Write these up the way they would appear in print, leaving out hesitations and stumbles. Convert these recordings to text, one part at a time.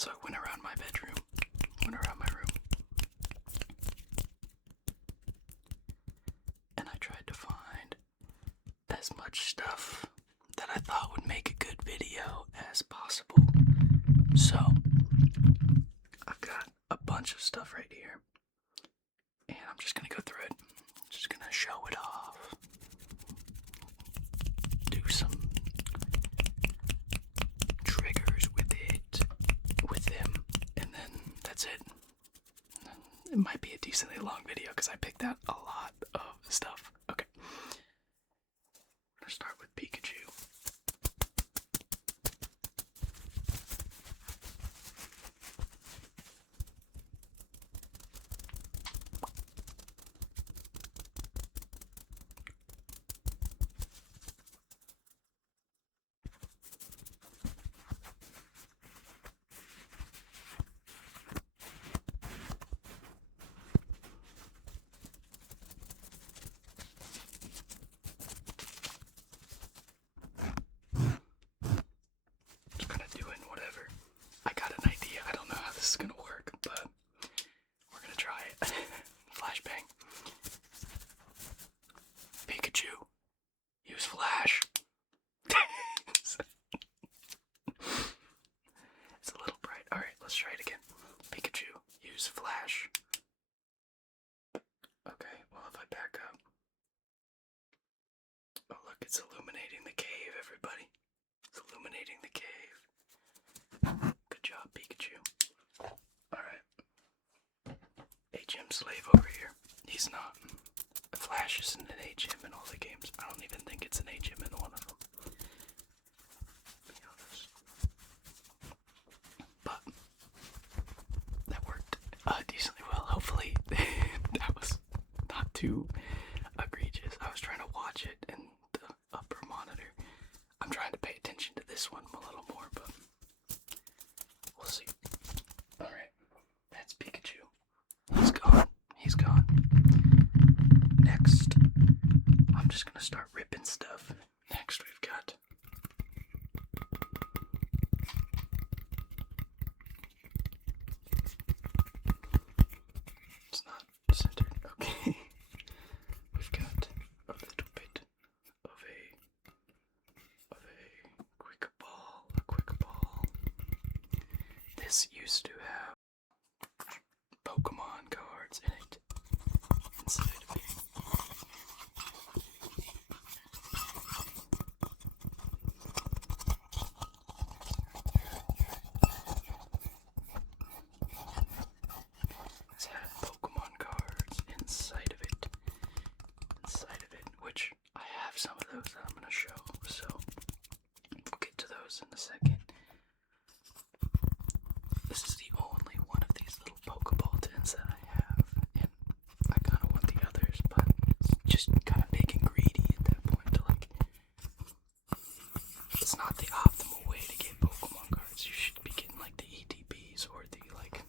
So I went around my bedroom, went around my room, and I tried to find as much stuff that I thought would make a good video as possible. So I've got a bunch of stuff right here, and I'm just gonna go through it. I'm just gonna show it off, do some triggers with them, and then that's it. It might be a decently long video because I picked out a lot of stuff. Okay. We're gonna start with Pikachu. This is gonna work, but we're gonna try it. Flashbang. Pikachu, use flash. It's a little bright. Alright, let's try it again. Pikachu, use flash. Okay, well, if I back up. Oh, look, it's illuminating the cave, everybody. It's illuminating the cave. Good job, Pikachu. Alright. HM Slave over here. He's not. Flash isn't an HM in all the games. I don't even think it's an HM in one of them. Be honest. But that worked decently well. Hopefully that was not too egregious. I was trying to watch it in the upper monitor. I'm trying to pay attention to this one a little more, but we'll see. Alright, that's Pikachu. He's gone. He's gone. Next, I'm just gonna start ripping stuff. Next, we've got it's not centered. Okay. We've got a little bit of a quick ball. A quick ball. This used to have Pokémon cards in it. Inside of it. This had Pokemon cards inside of it. Which I have some of those that I'm going to show, so we'll get to those in a second. This is the only one of these little Pokeball tins that I have, and I kind of want the others, but it's just kind of big and greedy at that point to like, it's not the optimal way to get Pokemon cards. You should be getting like the ETBs or the like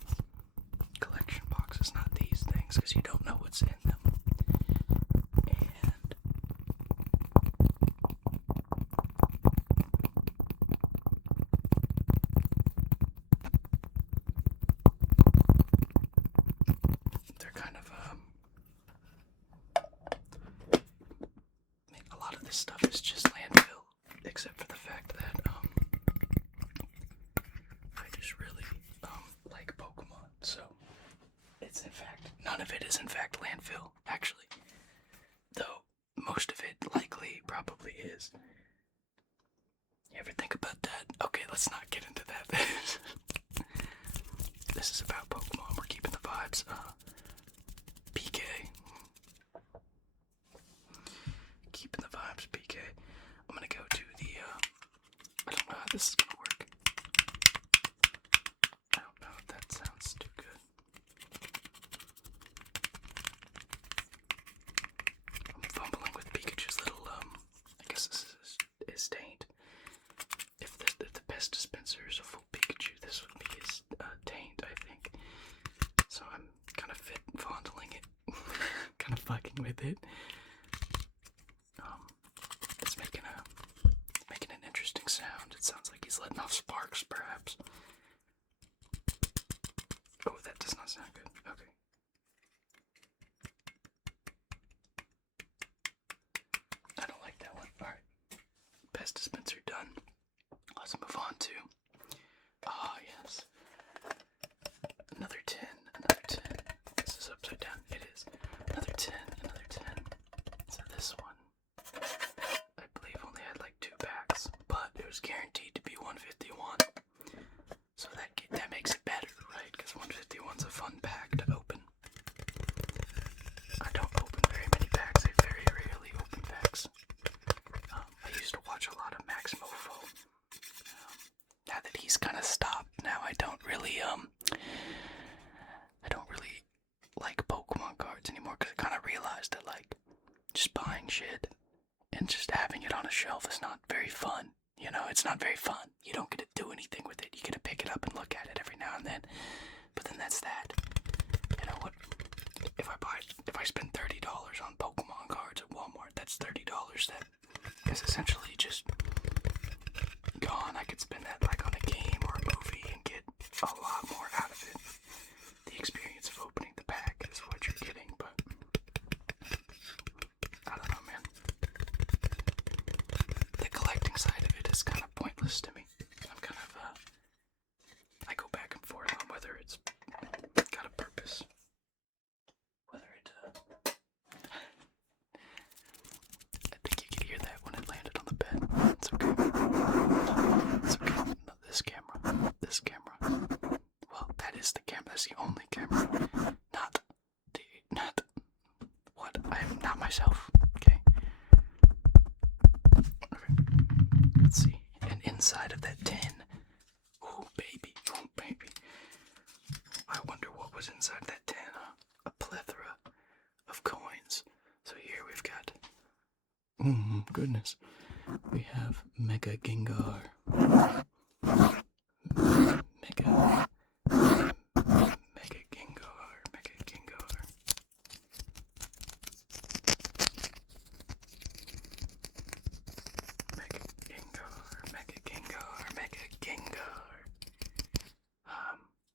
collection boxes, not these things, because you don't know what's in them. And they're kind of a lot of this stuff is just landfill, except for the fact that I just really like Pokemon. So it's in fact, none of it is in fact landfill, actually. Though most of it likely probably is. You ever think about that? Okay, let's not get into that. This is about Pokemon. We're keeping the vibes. PK. Keeping the vibes, PK. I'm gonna go to the, I don't know how this is gonna work. I don't know if that sounds too good. I'm fumbling with Pikachu's little, I guess this is his taint. If the best dispenser is a full Pikachu, this would be his taint, I think. So I'm kind of fondling it, kind of fucking with it. It's making an interesting sound. It sounds like he's letting off sparks, perhaps. of stopped now. I don't really like Pokemon cards anymore because I kind of realized that like just buying shit and just having it on a shelf is not very fun. You know, it's not very fun. You don't get to do anything with it. You get to pick it up and look at it every now and then. But then that's that. You know what? If I spend $30 on Pokemon cards at Walmart, that's $30 that is essentially just gone. I could spend that like on a game or a movie and get a lot more out of it. The experience of opening the pack is what you're getting, but I don't know, man. The collecting side of it is kind of pointless to me. I'm kind of, I go back and forth on whether it's got a purpose. Whether it, I think you could hear that when it landed on the bed. It's okay. It's okay. No, this camera. Well, that is the camera. That's the only camera. Not what? I am not myself. Okay. Let's see. And inside of that tin. Oh baby. I wonder what was inside that tin. A plethora of coins. So here we've got. Oh goodness. We have Mega Gengar. Mega Gengar. Mega Gengar.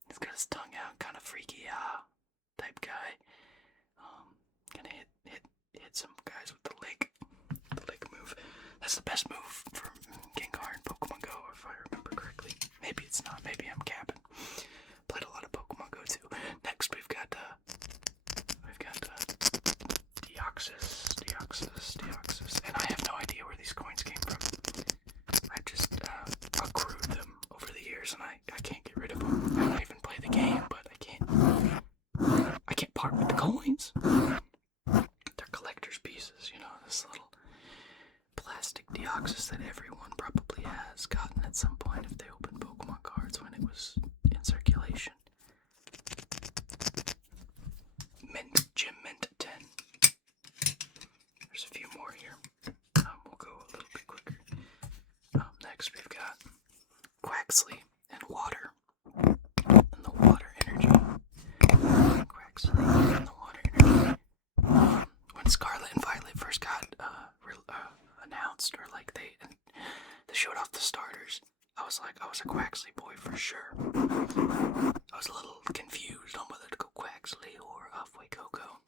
He's got his tongue out, kind of freaky, type guy. Gonna hit some guys with the lick move. That's the best move for Gengar in Pokemon Go, if I remember correctly. Maybe it's not. Maybe I'm capping. Played a lot of Pokemon Go too. Next we've got Deoxys, and I have no idea where these coins came from. I just accrued them over the years, and I can't get rid of them. I don't even play the game, but I can't part with the coins. They're collector's pieces, you know, this little plastic Deoxys that everyone probably has gotten at some point if they opened Pokemon cards when it was in circulation. Gym Mint 10. There's a few more here. We'll go a little bit quicker. Next we've got Quaxley and Water. And the Water Energy. Quaxley and the Water Energy. When Scarlet and Violet first got announced, or like they showed off the starters, I was a Quaxley boy for sure. I was a little confused on whether to go Quaxley or Fuecoco.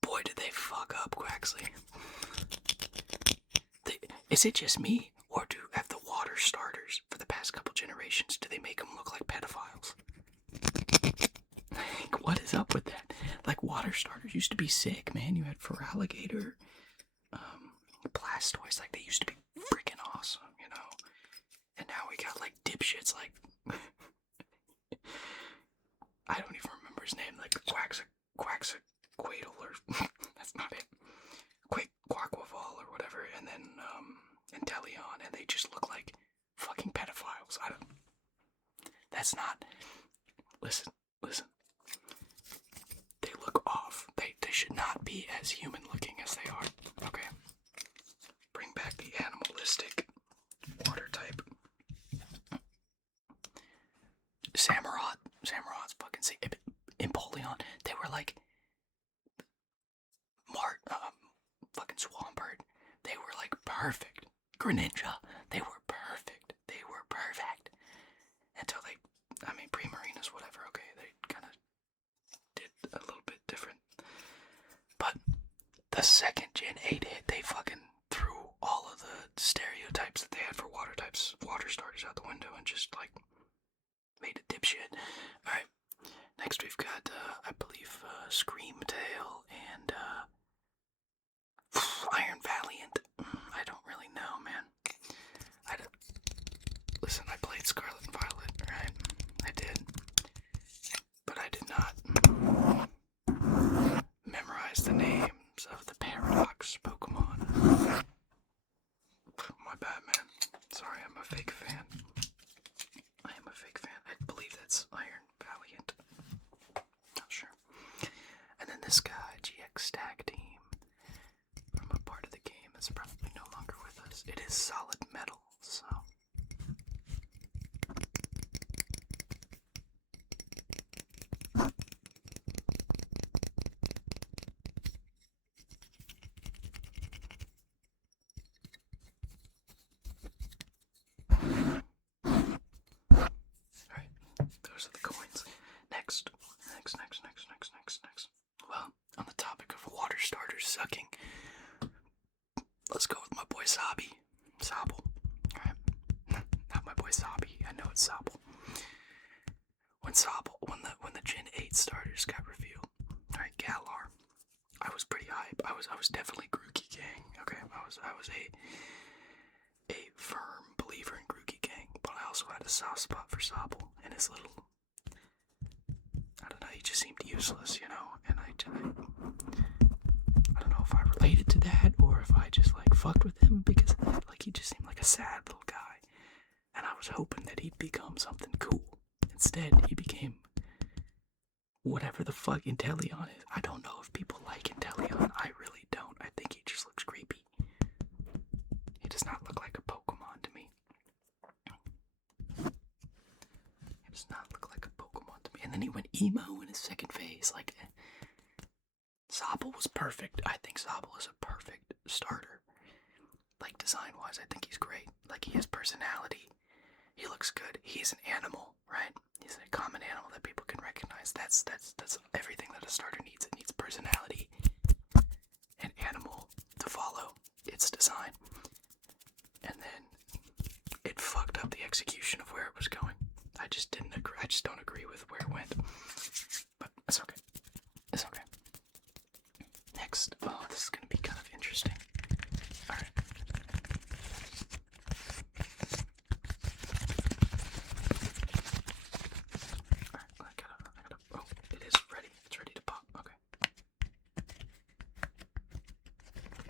Boy, did they fuck up Quaxley. Is it just me, or have the water starters for the past couple generations, do they make them look like pedophiles? Like, what is up with that? Like, water starters used to be sick, man. You had Feraligatr, Blastoise, like, they used to be freaking awesome, you know? And now we got, like, dipshits, like, I don't even remember his name, like, Quaxaquaddle, or, that's not it, Quaquaval, or whatever, and then, Inteleon, and they just look like fucking pedophiles. That's not, listen, they look off, they should not be as human looking as they are, okay? Bring back the animalistic water type. Samurot's fucking sick. Empoleon, they were like fucking Swampert. They were like perfect. Greninja, they were perfect. Until Primarinas, whatever, okay, they kind of did a little bit different. But the second Gen 8 hit, they fucking threw all of the stereotypes that they had for water starters out the window and just, like, made a dipshit. Alright, next we've got, I believe, Screamtail and, Iron Valiant. I don't really know, man. Listen, I played Scarlet and Violet, right? I did. But I did not memorize the names of the Paradox Pokemon. when the Gen 8 starters got revealed. Alright, Galar. I was pretty hype. I was definitely Grookey Gang. Okay, I was a firm believer in Grookey Gang, but I also had a soft spot for Sobble and his little, I don't know, he just seemed useless, you know, and I don't know if I related to that or if I just like fucked with him because like he just seemed like a sad little guy, and I was hoping that he'd become something cool. Instead, he became whatever the fuck Inteleon is. I don't know if people like Inteleon. I really don't. I think he just looks creepy. He does not look like a Pokemon to me. He does not look like a Pokemon to me. And then he went emo in his second phase. Like, Sobble was perfect. I think Sobble is a perfect starter. Like, design-wise, I think he's great. Like, he has personality. He looks good. He's an animal, right? He's a common animal that people can recognize. That's everything that a starter needs. It needs personality, an animal to follow its design. And then it fucked up the execution of where it was going. I just didn't agree. I just don't agree with where it went. But it's okay. It's okay. Next. Oh, this is gonna be kind of interesting. Alright. Oh, it is ready. It's ready to pop. Okay.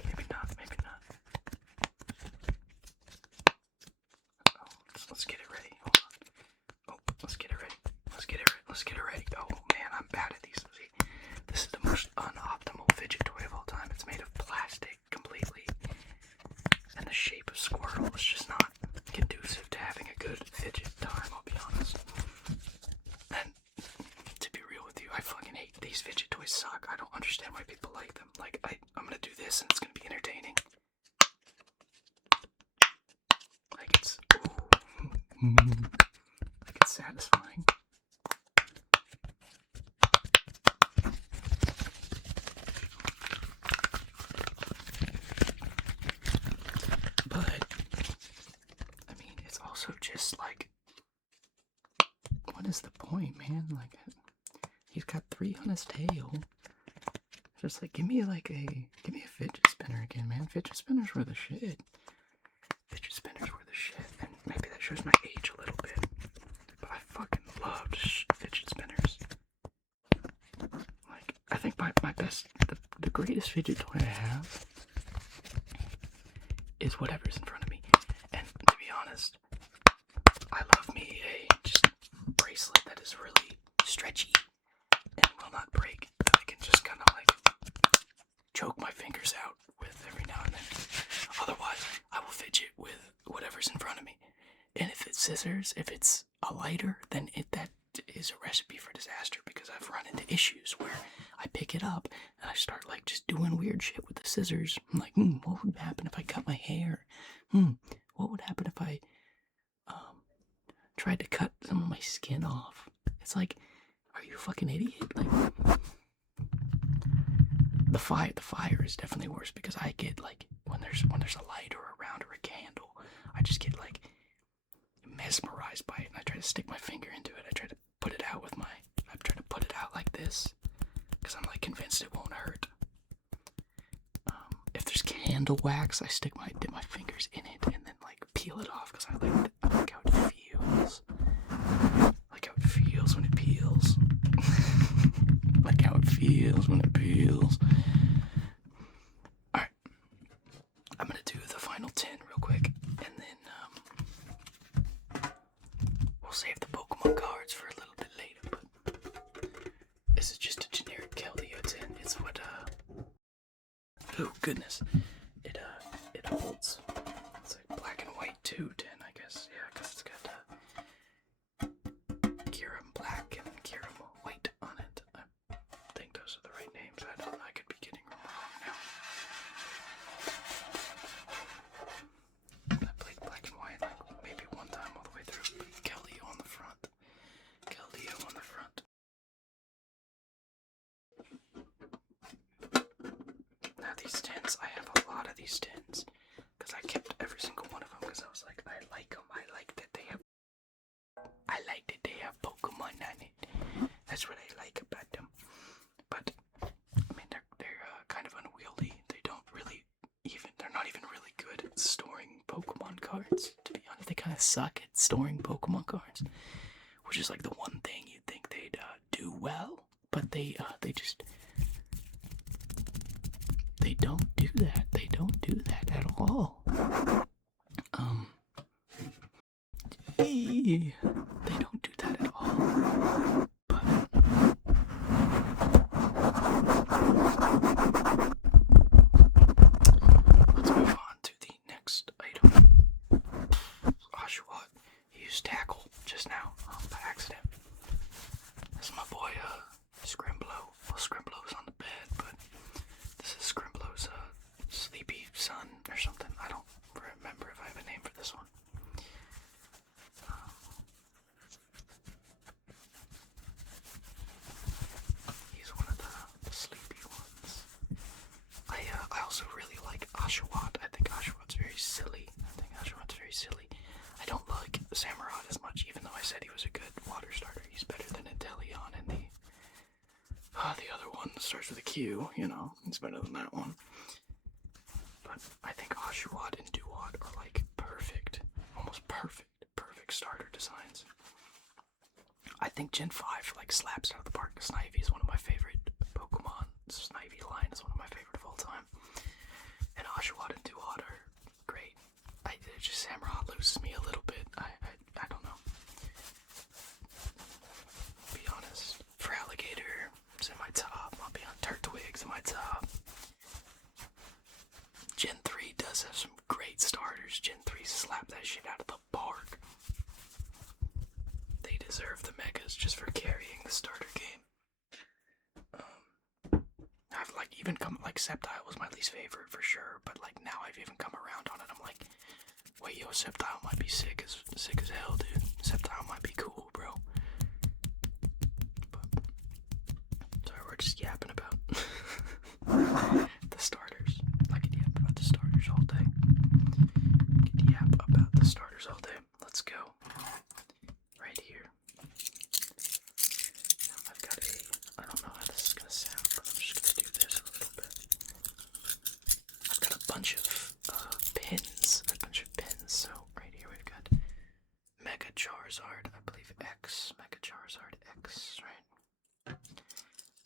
Maybe not. Oh, let's get it ready. Hold on. Oh, let's get it ready. Let's get it ready. Oh man, I'm bad at these. See, this is the most unoptimal fidget toy of all time. It's made of plastic completely, and the shape of Squirtle is just not conducive to having a good fidget time. I'll be honest. And to be real with you, I fucking hate these fidget toys. Suck. I don't understand why people like them. Like, I'm gonna do this and it's gonna be entertaining. Like it's, like it's satisfying. But, I mean, it's also just like, what is the point, man? Like, he's got 3 on his tail. Just like, give me a fidget spinner again, man. Fidget spinners were the shit. Fidget spinners were the shit. And maybe that shows my age a little bit. But I fucking loved fidget spinners. Like, I think my best, the greatest fidget toy I have is whatever's in front of me. And to be honest, I love me a just bracelet that is really stretchy and will not break. That I can just kind of like choke my fingers out with every now and then. Otherwise, I will fidget with whatever's in front of me. And if it's scissors, if it's a lighter, then that is a recipe for disaster, because I've run into issues where I pick it up and I start like just doing weird shit with the scissors. I'm like, what would happen if I cut my hair? What would happen if I tried to cut some of my skin off? It's like, are you a fucking idiot? Like, the fire is definitely worse, because I get like, when there's a light or a round or a candle, I just get like mesmerized by it, and I try to stick my finger into it. I try to put it out like this, because I'm like convinced it won't hurt. If there's candle wax, I dip my fingers in it and then like peel it off, because I like how it feels. Like how it feels when it peels. Like how it feels when it peels. Alright. I'm gonna do the final 10 real quick, and then we'll save the Pokemon cards for a little bit later, but this is just a generic Keldeo 10. It's what, oh goodness. It holds, it's like black and white 210, I guess. Yeah, because it's got, Kyurem black and Kyurem white on it. I think those are the right names. I could be getting them wrong now. I played black and white like maybe one time all the way through. Keldeo on the front. Now these tins, I have a lot of these tins, because I kept every single one of them, because I was like, I like them. I like that they have Pokemon on it. That's what I like about them. But I mean, they're kind of unwieldy. They're not even really good at storing Pokemon cards. To be honest, they kind of suck at storing Pokemon cards, which is like the one thing you'd think they'd do well. But they don't do that. They don't do that at all. They don't do that at all. But let's move on to the next item. Oshawott used tackle just now by accident. That's my boy Scrimblow. Well, Scrimblow's on the bed, but this is Scrimblow's sleepy son or something. I don't remember if I have a name for this one. He's one of the sleepy ones. I also really like Oshawott. I think Oshawott's very silly. I don't like Samurott as much, even though I said he was a good water starter. He's better than Inteleon and the other one that starts with a Q, he's better than that one. But I think Oshawott and Duwott are like perfect, almost perfect starter designs. I think Gen 5 like slaps out of the park. Snivy is one of my favorite Pokemon. Snivy line is one of my favorite of all time. And Oshawott and Duwott are great. Just Samurott loses me a little bit. I don't know. Be honest. For Alligator, it's in my top. I'll be on Turtwig's in my top. Gen 3 does have some great starters. Gen 3 slap that shit out of the park. They deserve the megas just for carrying the starter game. I've even come Sceptile was my least favorite for sure, but now I've even come around on it. I'm like, wait, yo, Sceptile might be sick as hell, dude. Sceptile might be cool, bro. But sorry, we're just yapping about the starters. I could yap about the starters all day. Let's go. Right here. I've got I don't know how this is gonna sound, but I'm just gonna do this a little bit. I've got a bunch of pins. So right here we've got Mega Charizard, I believe X. Mega Charizard X, right?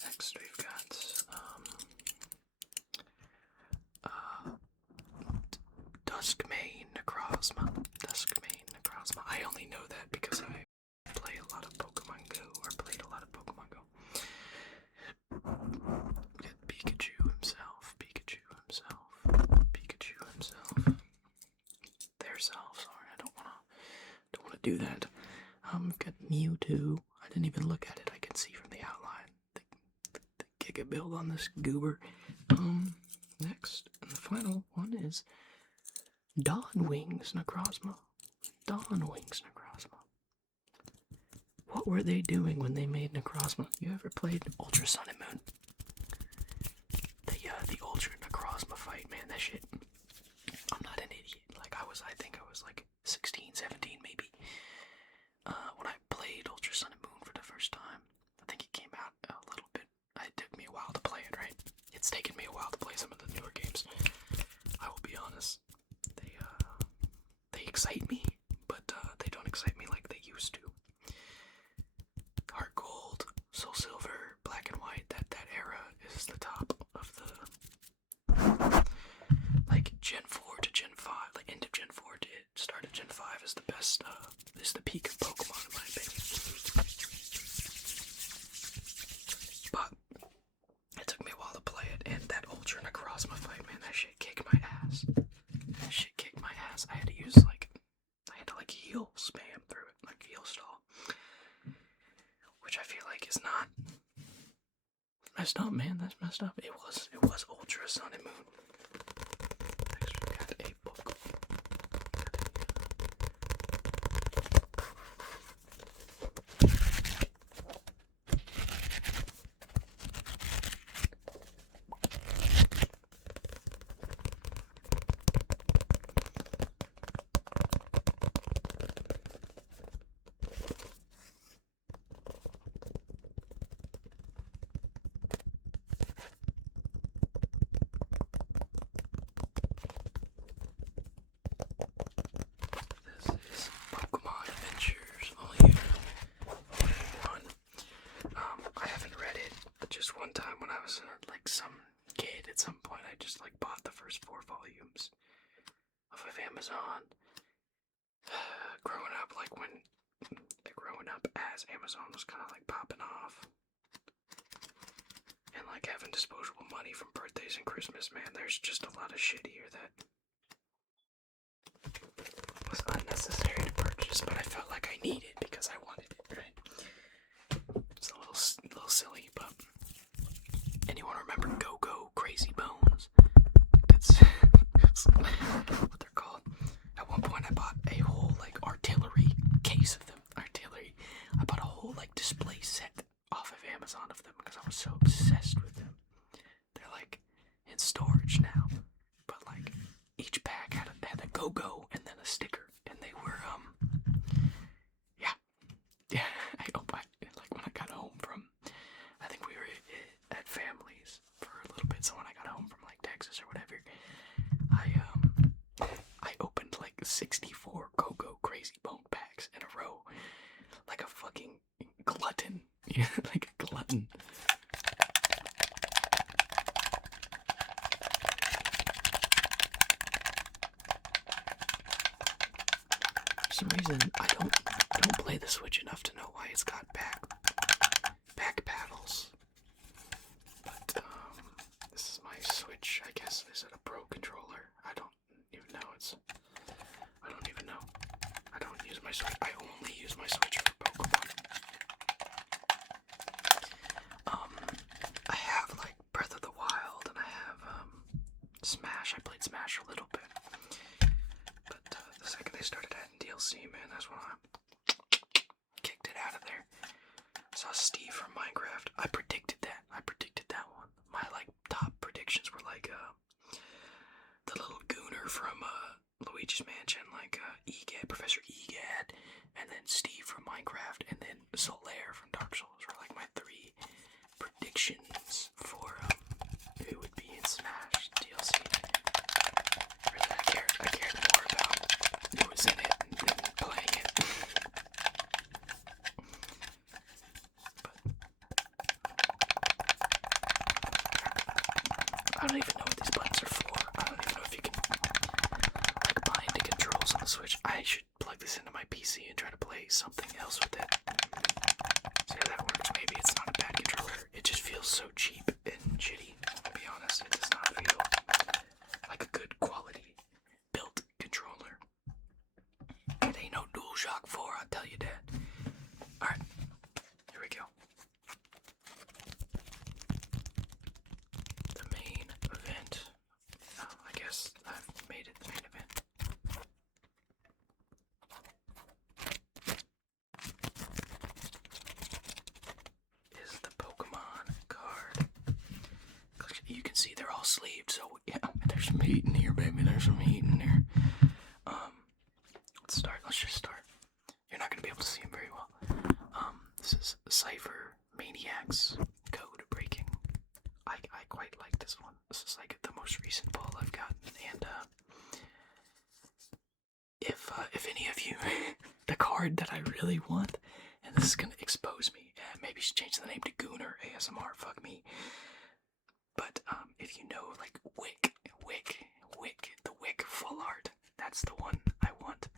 Next we've got Duskmane Necrozma. I only know that because I play a lot of Pokemon Go, or played a lot of Pokemon Go. We got Pikachu himself. Sorry, I don't wanna do that. We've got Mewtwo. I didn't even look at it. I can see from the outline the Giga build on this goober. Next, and the final one is Dawnwings Necrozma. What were they doing when they made Necrozma? You ever played Ultra Sun and Moon? The Ultra Necrozma fight, man, that shit. I'm not an idiot. I think I was 16, 17 maybe. When I played Ultra Sun and Moon for the first time. I think it came out a little bit. It took me a while to play it, right? It's taken me a while to play some of the newer games. I will be honest. They excite me, but they don't excite me like they used to. Heart Gold, Soul Silver, Black and White, that era is the top of the Gen 4 to Gen 5, end of Gen 4 to start of Gen 5 is the best, is the peak of Pokemon in my opinion. But it took me a while to play it, and that Ultra Necrozma fight, man, that shit kicked my ass. I had to use heal spam through it, heal stall. Which I feel like is not messed up, man. That's messed up. It was Ultra Sun and Moon. Next we got a book. up as Amazon was kind of like popping off. And like having disposable money from birthdays and Christmas, man, there's just a lot of shit here that was unnecessary to purchase, but I felt like I needed because I wanted it, right? It's a little silly, but anyone remember Go-Go Crazy Bones? That's what they're called. At one point I bought a whole like artillery case of them. I bought a whole like display set off of Amazon of them because I was so obsessed with them. They're like in storage now, but like each pack had a Go-Go and then a sticker, and they were yeah. Like when I got home from, I think we were at families for a little bit. So when I got home from like Texas or whatever, I opened like 64 Go-Go Crazy Bone packs in a row, like a fucking glutton. Yeah, like a glutton. For some reason, I don't play the Switch enough to know why it's got back paddles. But this is my Switch. I guess is it a Pro controller? I don't even know. I don't even know. I don't use my Switch. I only use my Switch for Pokemon. I have like Breath of the Wild, and I have Smash. I played Smash a little bit, but the second they started adding DLC, man, that's when I kicked it out of there. Saw Steve from Minecraft. I predicted that one. My like top predictions were like the little gooner from Luigi's Mansion, like Egad, Professor Egad, and then Steve from Minecraft, and then Solaire from Dark Souls were like my three predictions for who would be in Smash DLC. Really, I cared more about who was in it than playing it. But I don't even know what these buttons are for. I don't even know if you can like bind the controls on the Switch. I should plug this into my PC and try to play something else with it. See how that works. Maybe it's not a bad controller. It just feels so cheap and shitty. To be honest, it does not feel like a good quality built controller. It ain't no DualShock 4, I'll tell you that. Alright, here we go. The main event. Oh, I guess I've made it the main event. Is the Pokemon card. You can see they're all sleeved, so yeah, there's some heat in here, baby. There's some heat in there. Let's start. Let's just start. You're not gonna be able to see them very well. This is Cypher Maniacs Code Breaking. I quite like this one. This is like the most recent pull I've gotten, and if any of you, the card that I really want, and this is gonna expose me. Maybe change the name to Gooner ASMR. Fuck me. But if you know like Wick, the Wick full art, that's the one I want.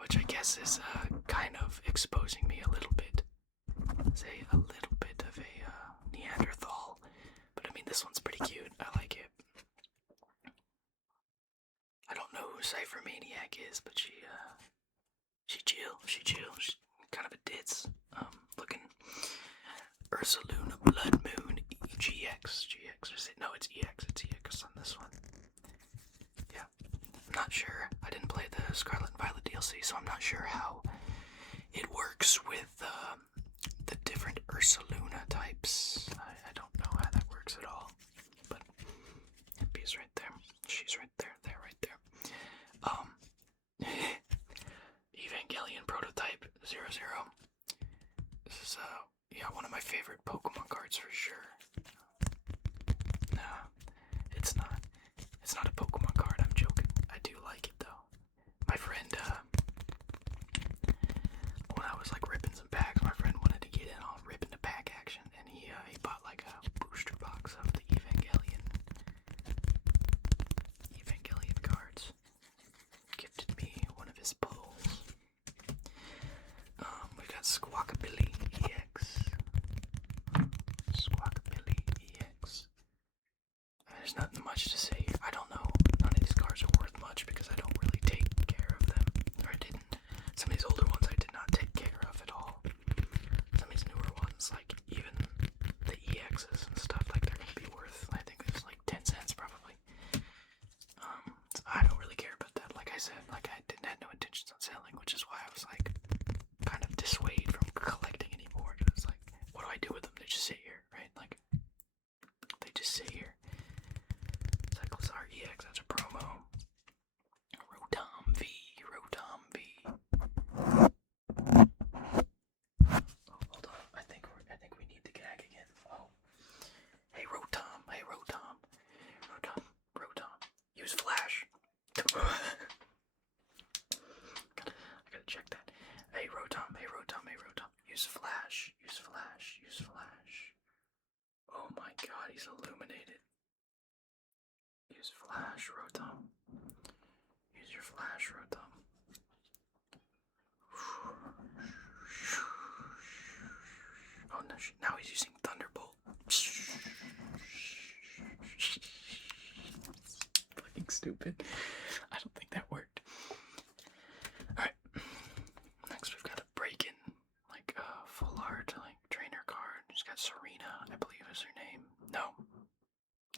Which I guess is kind of exposing me a little bit. Say a little bit of a Neanderthal, but I mean this one's pretty cute. I like it. I don't know who Cypher Maniac is, but she chill. She's kind of a ditz looking. Ursaluna Blood Moon GX. Or is it? No, it's EX. It's EX on this one. Yeah. I'm not sure. I didn't play the Scarlet and Violet DLC, so I'm not sure how it works with the different Ursaluna types. I don't know how that works at all. But B's right there. She's right there. Right there. Evangelion Prototype 00. This is yeah, one of my favorite Pokemon cards for sure. Nah, it's not. It's not a Pokemon card, I'm joking. I do like it though. My friend, when I was like ripping some packs, my friend wanted to get in on ripping the pack action, and he bought like a booster box of the Evangelion cards. Gifted me one of his pulls. Hey, Rotom, hey, Rotom, hey, Rotom. Use flash, use flash, use flash. Oh my god, he's illuminated. Use flash, Rotom. Use your flash, Rotom. Oh no, now he's using Thunderbolt. Fucking stupid. I don't think that worked. Alright. Next we've got a break-in, like full art, like trainer card. She's got Serena, I believe is her name. No.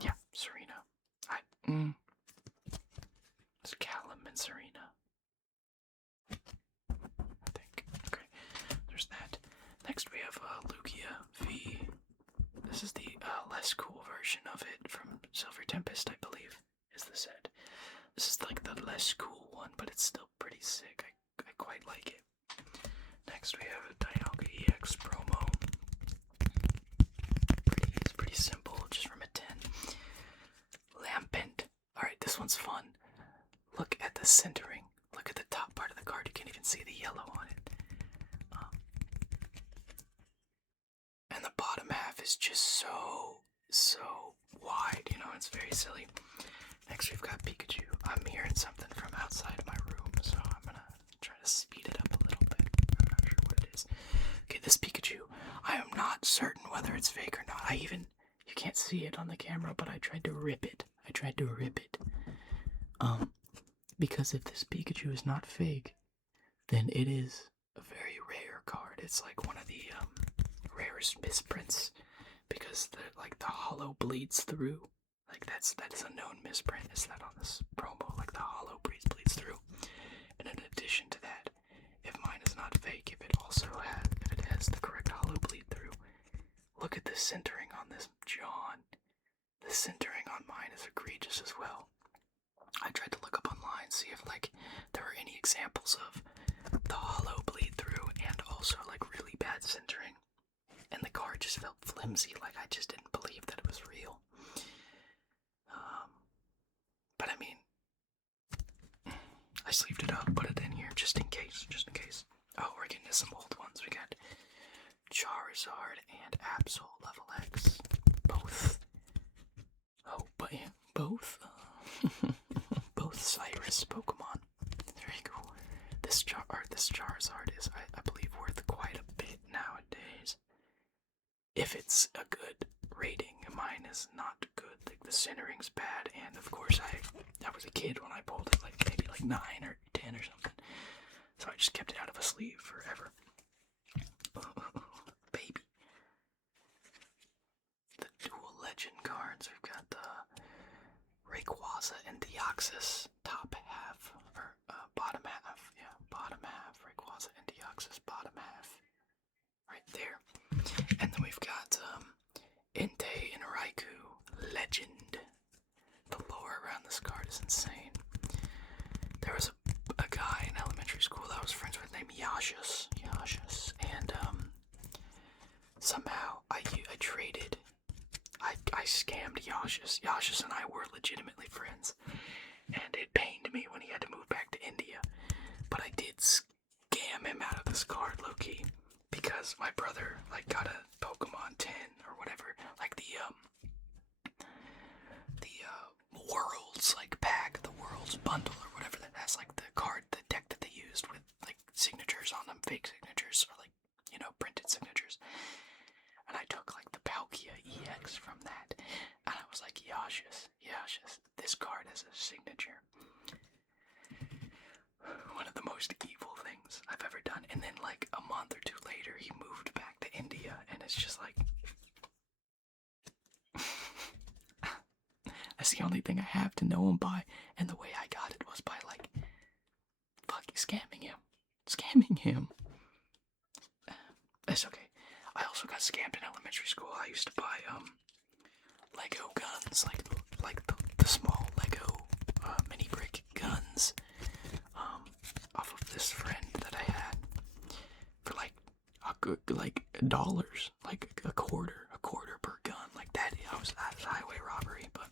Yeah, Serena. It's Callum and Serena. I think. Okay. There's that. Next we have Lugia V. This is the less cool version of it from Silver Tempest, I believe, is the set. This is like the less cool one, but it's still pretty sick. I quite like it. Next we have a Dialga EX promo. It's pretty simple, just from a 10. Lampent. Alright, this one's fun. Look at the centering. Look at the top part of the card. You can't even see the yellow on it. And the bottom half is just so wide, you know, it's very silly. Next we've got Pikachu. I'm hearing something from outside of my room, so I'm gonna try to speed it up a little bit. I'm not sure what it is. Okay, this Pikachu, I am not certain whether it's fake or not. You can't see it on the camera, but I tried to rip it. Because if this Pikachu is not fake, then it is a very rare card. It's like one of the rarest misprints, because the hollow bleeds through. Like that is a known misprint. Is that on this promo? Like the hollow bleeds through. And in addition to that, if mine is not fake, if it has the correct hollow bleed through, look at the centering on this John. The centering on mine is egregious as well. I tried to look up online, see if there were any examples of the hollow bleed through and also really bad centering. And the card just felt flimsy, I just didn't believe that it was real. But I mean, I sleeved it up, put it in here just in case. Oh, we're getting to some old ones. We got Charizard and Absol level X. Both. Oh, but yeah, both. Both Cyrus Pokemon. Very cool. This Charizard is, I believe, worth quite a bit nowadays. If it's a good rating. Mine is not good. The centering's bad, and of course I was a kid when I pulled it, maybe 9 or 10 or something. So I just kept it out of a sleeve forever. Baby. The dual legend cards. We've got the Rayquaza and Deoxys top half, or bottom half. Yeah, bottom half. Rayquaza and Deoxys bottom half. Right there. And then we've got Entei and Raikou Legend. The lore around this card is insane. There was a guy in elementary school that I was friends with named Yashus, and somehow I traded. I scammed Yashus. Yashus and I were legitimately friends, and it pained me when he had to move back to India. But I did scam him out of this card, low-key, because my brother got a Pokemon 10 or whatever, the Worlds pack, the Worlds bundle or whatever, that has the deck that they used with signatures on them, fake signatures or printed signatures. And I took the Palkia EX from that, and I was like, Yashus, this card has a signature. One of the most evil things I've ever done. And then a month or two later, he moved back to India, and it's just that's the only thing I have to know him by, and the way I got it was by fucking scamming him. That's okay. I also got scammed in elementary school. I used to buy Lego guns, the small Lego mini brick guns, off of this friend that I had for dollars, a quarter per gun, that. That was highway robbery, but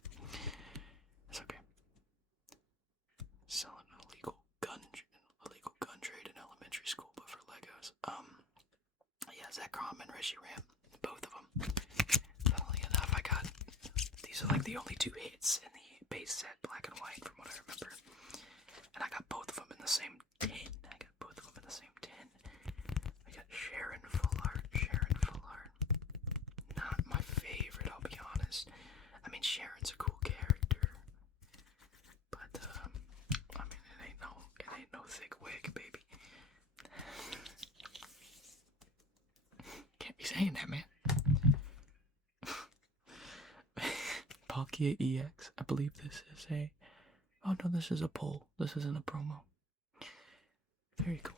it's okay. Selling illegal gun trade in elementary school, but for Zekrom and Reshiram, both of them. Funnily enough, I got these are like the only 2 hits in the base set, black and white, from what I remember. And I got both of them in the same tin. I got Sharon Full Art. Not my favorite, I'll be honest. I mean, Sharon's a cool character, but I mean, it ain't no thick wig, baby. Can't be saying that, man. Palkia EX. I believe this is a. Oh no, this is a poll. This isn't a promo. Very cool.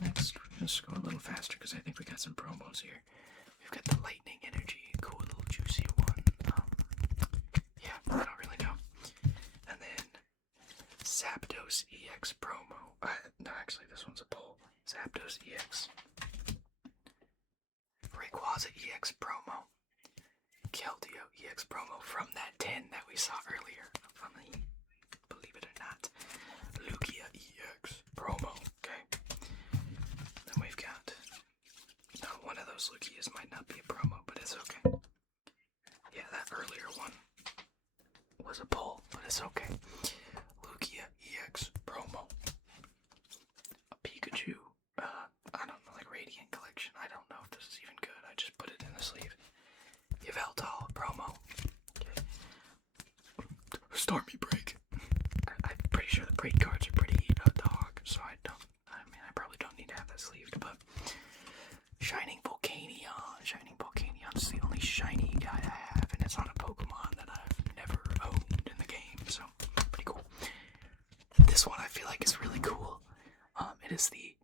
Next, we're gonna just go a little faster because I think we got some promos here. We've got the Lightning Energy, cool little juicy one. Yeah, I don't really know. And then Zapdos EX promo. No, actually, this one's a poll. Zapdos EX. Rayquaza EX promo. Keldeo EX promo from that 10 that we saw earlier. Funny, believe it or not. Lugia EX promo. Okay. Then we've got. No, one of those Lugias might not be a promo, but it's okay. Yeah, that earlier one was a poll, but it's okay. Lugia EX promo. A Pikachu. I don't know, like Radiant Collection. I don't know if this is even good. I just put it in the sleeve. Yveltal promo. Okay. Stormy Break. I'm pretty sure the break cards are pretty dog, so I probably don't need to have that sleeved, but Shining Volcanion. Shining Volcanion's the only shiny guy I have, and it's on a Pokemon that I've never owned in the game, so pretty cool. This one I feel like is really cool. It is the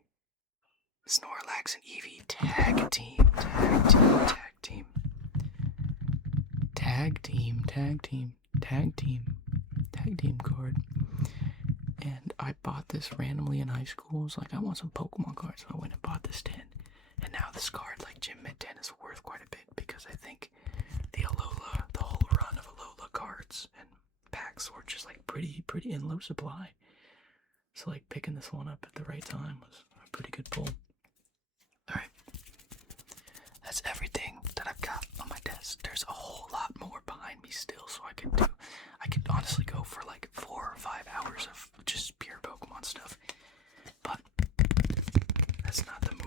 Snorlax and Eevee tag team card. And I bought this randomly in high school. It's like, I want some Pokemon cards, so I went and bought this 10. And now this card, like Gym Mid 10, is worth quite a bit because I think the whole run of Alola cards and packs were just like pretty in low supply. So like picking this one up at the right time was a pretty good pull. Alright. That's everything that I've got on my desk. There's a whole lot more behind me still, so I could honestly go for like 4 or 5 hours of just pure Pokemon stuff. But that's not the move.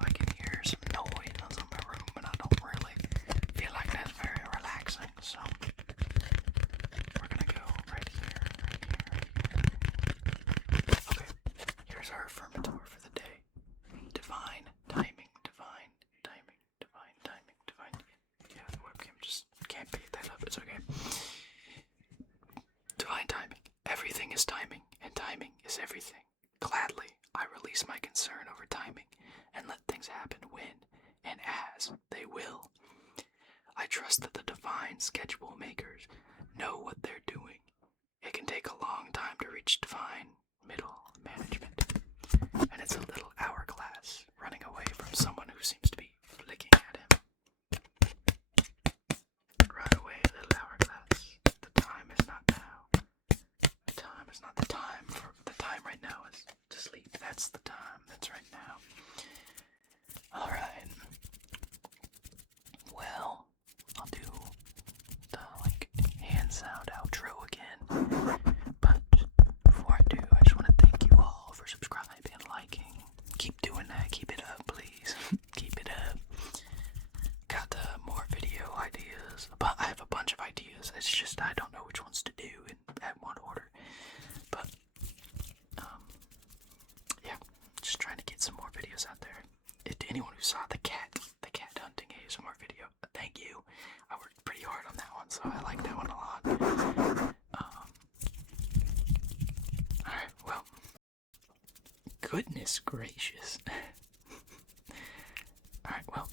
I can hear some noise in my room, and I don't really feel like that's very relaxing, so we're gonna go right here. Okay, here's our Affirmator for the day. Divine timing. Yeah, the webcam just can't pick that up. It's okay. Divine timing. Everything is timing, and timing is everything. Gladly, I release my concern over timing and let things happen when and as they will. I trust that the divine schedule makers know what they're doing. It can take a long time to reach divine middle management, and it's a little hourglass running away from someone who seems to be flicking at him. Run away, little hourglass. The time is not now. The time is not the time. The time right now is to sleep. That's the time. That's right now. Alright. Well, I'll do the hand sound outro again. But before I do, I just want to thank you all for subscribing and liking. Keep doing that. Keep it up, please. Keep it up. Got more video ideas. But I have a bunch of ideas. It's just I don't know which ones to do at what order. But yeah, just trying to get some more videos out there. To anyone who saw the cat hunting ASMR video, thank you. I worked pretty hard on that one, so I like that one a lot. Alright, well, goodness gracious. Alright, well,